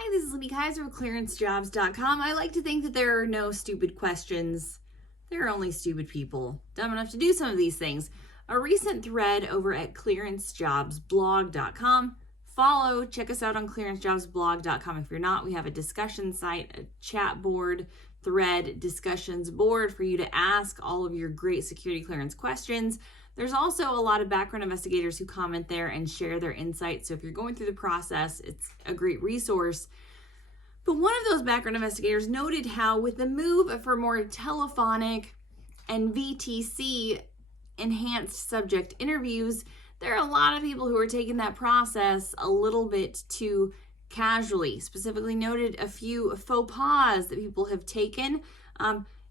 Hi, this is Libby Kaiser with clearancejobs.com. I like to think that there are no stupid questions. There are only stupid people dumb enough to do some of these things. A recent thread over at clearancejobsblog.com. Follow, check us out on clearancejobsblog.com. If you're not, we have a discussion site, a chat board, thread, discussions board for you to ask all of your great security clearance questions. There's also a lot of background investigators who comment there and share their insights. So if you're going through the process, it's a great resource. But one of those background investigators noted how with the move for more telephonic and VTC enhanced subject interviews, there are a lot of people who are taking that process a little bit too casually. Specifically noted a few faux pas that people have taken.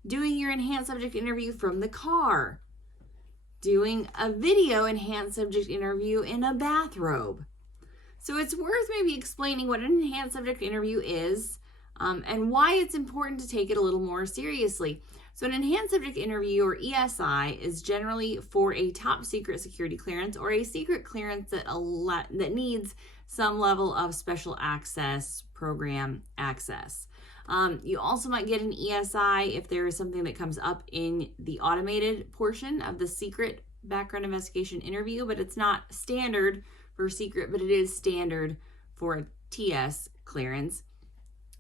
Doing your enhanced subject interview from the car. Doing a video enhanced subject interview in a bathrobe. So it's worth maybe explaining what an enhanced subject interview is and why it's important to take it a little more seriously. So an enhanced subject interview, or ESI, is generally for a top secret security clearance or a secret clearance that needs some level of special access program access. You also might get an ESI if there is something that comes up in the automated portion of the secret background investigation interview, but it's not standard for secret, but it is standard for a TS clearance.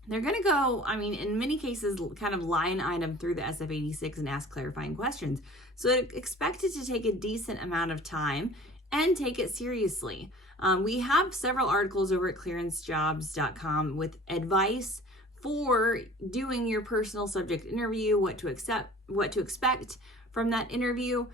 They're going to go, in many cases, kind of line item through the SF-86 and ask clarifying questions. So expect it to take a decent amount of time and take it seriously. We have several articles over at clearancejobs.com with advice for doing your personal subject interview, what to expect from that interview.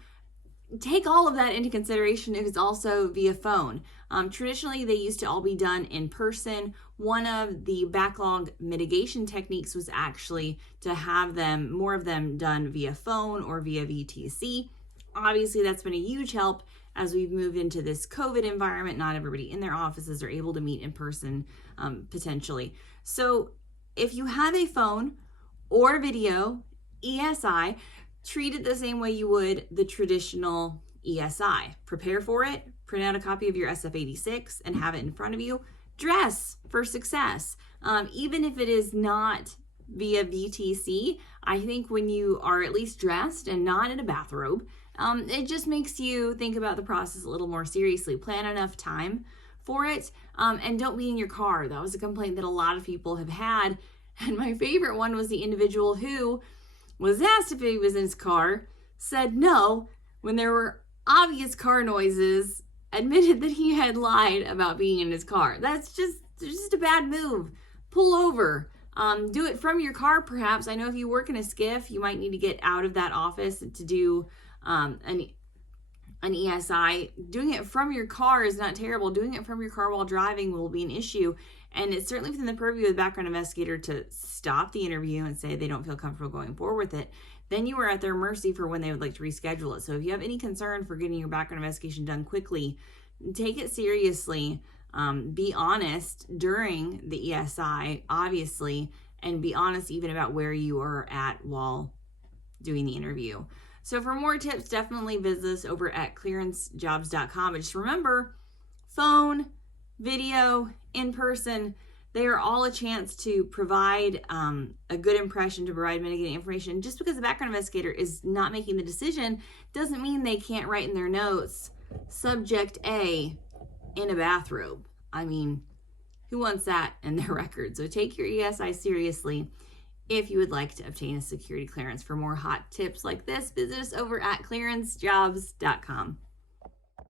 Take all of that into consideration if it's also via phone. Traditionally, they used to all be done in person. One of the backlog mitigation techniques was actually to have more of them done via phone or via VTC. Obviously, that's been a huge help as we've moved into this COVID environment. Not everybody in their offices are able to meet in person potentially. So if you have a phone or video ESI, treat it the same way you would the traditional ESI. Prepare for it, print out a copy of your SF-86 and have it in front of you. Dress for success. Even if it is not via VTC, I think when you are at least dressed and not in a bathrobe, it just makes you think about the process a little more seriously. Plan enough time for it, and don't be in your car. That was a complaint that a lot of people have had, and my favorite one was the individual who was asked if he was in his car, said no, when there were obvious car noises, admitted that he had lied about being in his car. That's just a bad move. Pull over. Do it from your car, perhaps. I know if you work in a SCIF, you might need to get out of that office to do an ESI. Doing it from your car is not terrible. Doing it from your car while driving will be an issue. And it's certainly within the purview of the background investigator to stop the interview and say they don't feel comfortable going forward with it. Then you are at their mercy for when they would like to reschedule it. So if you have any concern for getting your background investigation done quickly, take it seriously. Be honest during the ESI, obviously, and be honest even about where you are at while doing the interview. So for more tips, definitely visit us over at clearancejobs.com. But just remember, phone, video, in person, they are all a chance to provide a good impression, to provide mitigating information. Just because the background investigator is not making the decision doesn't mean they can't write in their notes, subject A in a bathrobe. Who wants that in their record? So take your ESI seriously if you would like to obtain a security clearance. For more hot tips like this, visit us over at clearancejobs.com.